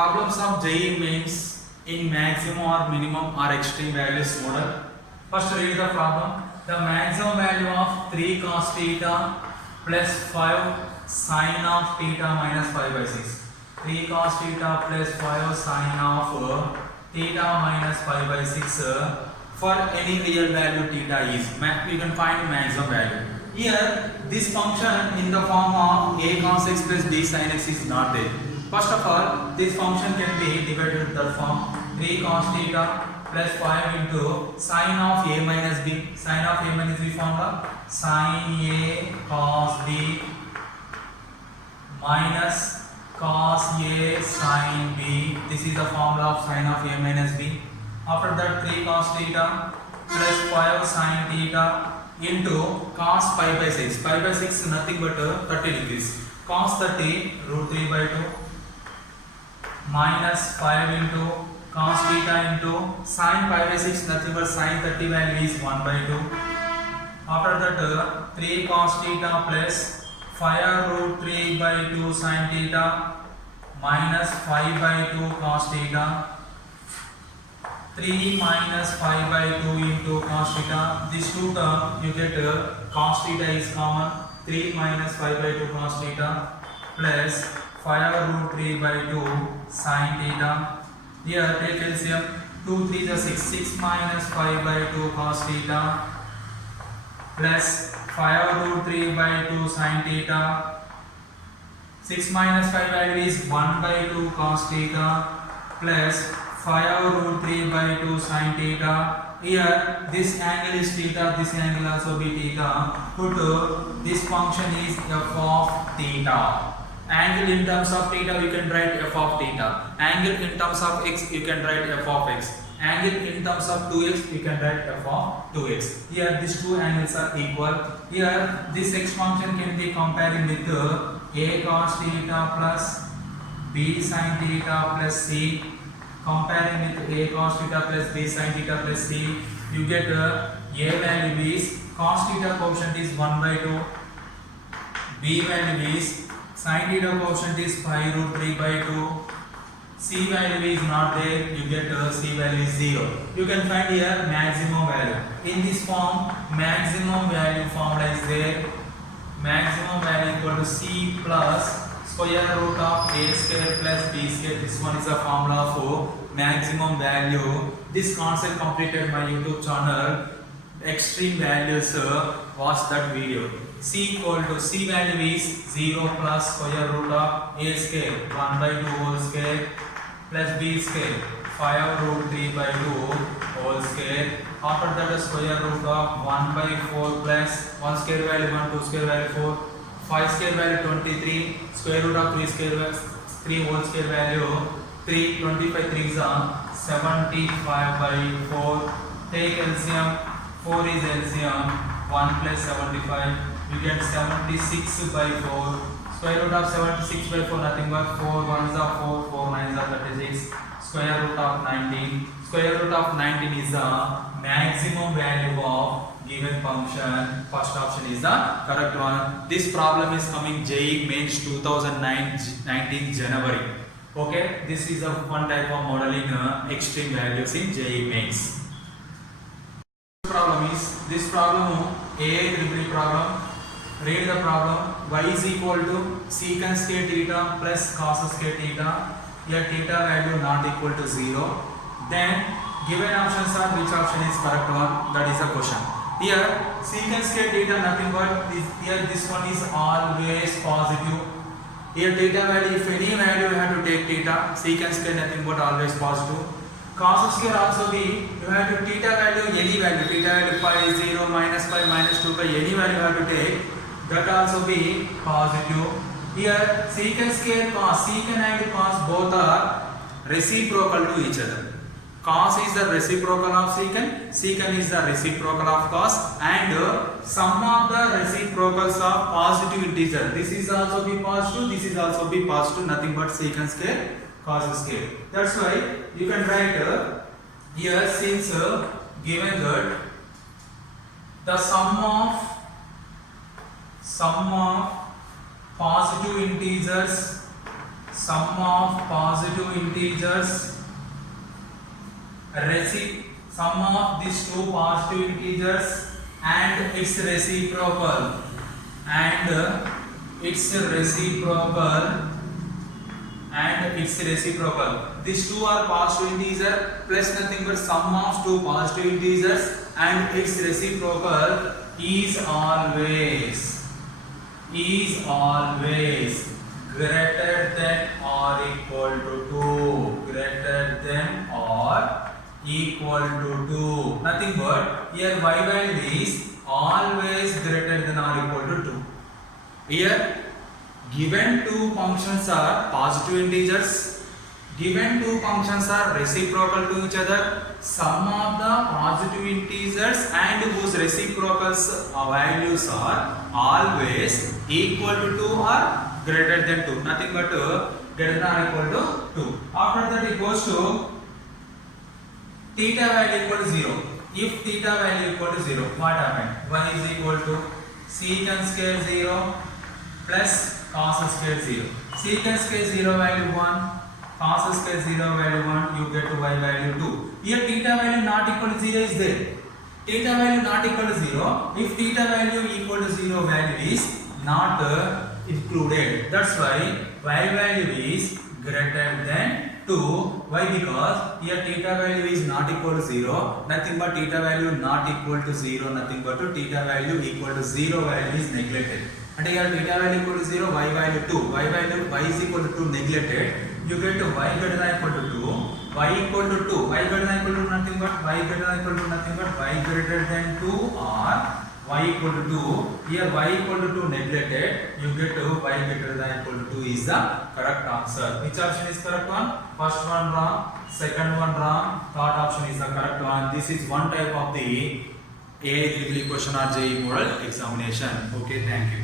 Problems of JEE Mains in maximum or minimum or extreme values model. First read the problem. The maximum value of 3 cos theta plus 5 sin of theta minus 5 by 6. 3 cos theta plus 5 sin of theta minus 5 by 6 for any real value theta is. We can find maximum value. Here this function in the form of a cos x plus b sin x is not there. First of all, this function can be divided into the form 3 cos theta plus 5 into sin of a minus b. Sin of a minus b formula sin a cos b minus cos a sin b. This is the formula of sin of a minus b. After that 3 cos theta plus 5 sin theta into cos pi by 6. Pi by 6 is nothing but 30 degrees. Cos 30 root 3 by 2 minus 5 into cos theta into sin pi by 6 nothing but sin 30 value is 1 by 2. After that 3 cos theta plus 5 root 3 by 2 sin theta minus 5 by 2 cos theta. 3 minus 5 by 2 into cos theta. This two term you get cos theta is common. 3 minus 5 by 2 cos theta plus 5 root 3 by 2 sin theta. Here take LCM. 2 3 is 6. 6 minus 5 by 2 cos theta plus 5 root 3 by 2 sin theta. 6 minus 5 value is 1 by 2 cos theta plus 5 root 3 by 2 sin theta. Here this angle is theta, this angle also be theta. Put this function is f of theta. Angle in terms of theta we can write f of theta. Angle in terms of x you can write f of x. Angle in terms of 2x you can write f of 2x. Here these two angles are equal. Here this x function can be comparing with a cos theta plus b sin theta plus c. Comparing with a cos theta plus b sin theta plus c, you get a value is cos theta coefficient is 1 by 2, b value is sin theta coefficient is 5 root 3 by 2, c value is not there, you get c value is 0. You can find here maximum value. In this form, maximum value formula is there. Maximum value equal to c plus square root of a square plus b square. This one is a formula for maximum value. This concept completed my YouTube channel. Extreme values, watch that video. C equal to c value is 0 plus square root of a square 1 by 2 whole square plus b square 5 root 3 by 2 whole square. After that square root of 1 by 4 plus 1 square value 1, 2 square value 4, 5 square value 23, square root of 3 square value 3 whole square value 3, 25 3 is 75 by 4. Take LCM. 4 is LCM. 1 plus 75. You get 76 by 4. Square root of 76 by 4 nothing but 4 1s are 4, 4 9s are 36. Square root of 19. Square root of 19 is the maximum value of given function. First option is the correct one. This problem is coming JEE Mains 2019 January. Okay, this is a one type of modeling extreme values in JEE Mains. Problem is this problem A3 problem. Read the problem. Y is equal to secant square theta plus cos square theta. Here theta value not equal to 0. Then given options are which option is correct one, that is the question. Here secant square theta nothing but here this one is always positive. Here theta value, if any value you have to take theta, secant square nothing but always positive. Cos square also be, you have to theta value any value, theta value pi 0 minus pi minus 2 pi any value you have to take, that also be positive. Here secant square cos, secant and cos both are reciprocal to each other. Cos is the reciprocal of secant, secant is the reciprocal of cos, and sum of the reciprocals of positive integer. This is also be positive, this is also be positive, nothing but secant square, cos square. That's why you can write here since given that the sum of positive integers sum of positive integers, sum of these two positive integers and its reciprocal, these two are positive integer plus nothing but sum of two positive integers and its reciprocal is always greater than or equal to 2, greater than or equal to 2. Nothing but here y value is always greater than or equal to 2. Here given two functions are positive integers, given two functions are reciprocal to each other, sum of the positive integers and whose reciprocals values are always equal to 2 or greater than 2. Nothing but greater than or equal to 2. After that it goes to theta value equal to 0. If theta value equal to 0, what happened? Y is equal to secant square 0 plus cos square 0. Secant square 0 value 1, cos square 0 value 1, you get y value 2. Here theta value not equal to 0 is there. Theta value not equal to 0. If theta value equal to 0 value is not included. That's why y value is greater than 2. Why? Because here theta value is not equal to 0. Nothing but theta value not equal to 0. Nothing but theta value equal to 0 value is neglected. And here theta value equal to 0, y value 2. Y is equal to 2 neglected. You get to y greater than equal to 2. Y equal to 2. Y greater than equal to nothing but y greater than equal to nothing but y greater than 2 or y equal to 2. Here y equal to 2 neglected. You get to y greater than equal to 2 is the correct answer. Which option is correct one? First one wrong, second one wrong, third option is the correct one. This is one type of the AI triple question or JEE model examination. Okay, thank you.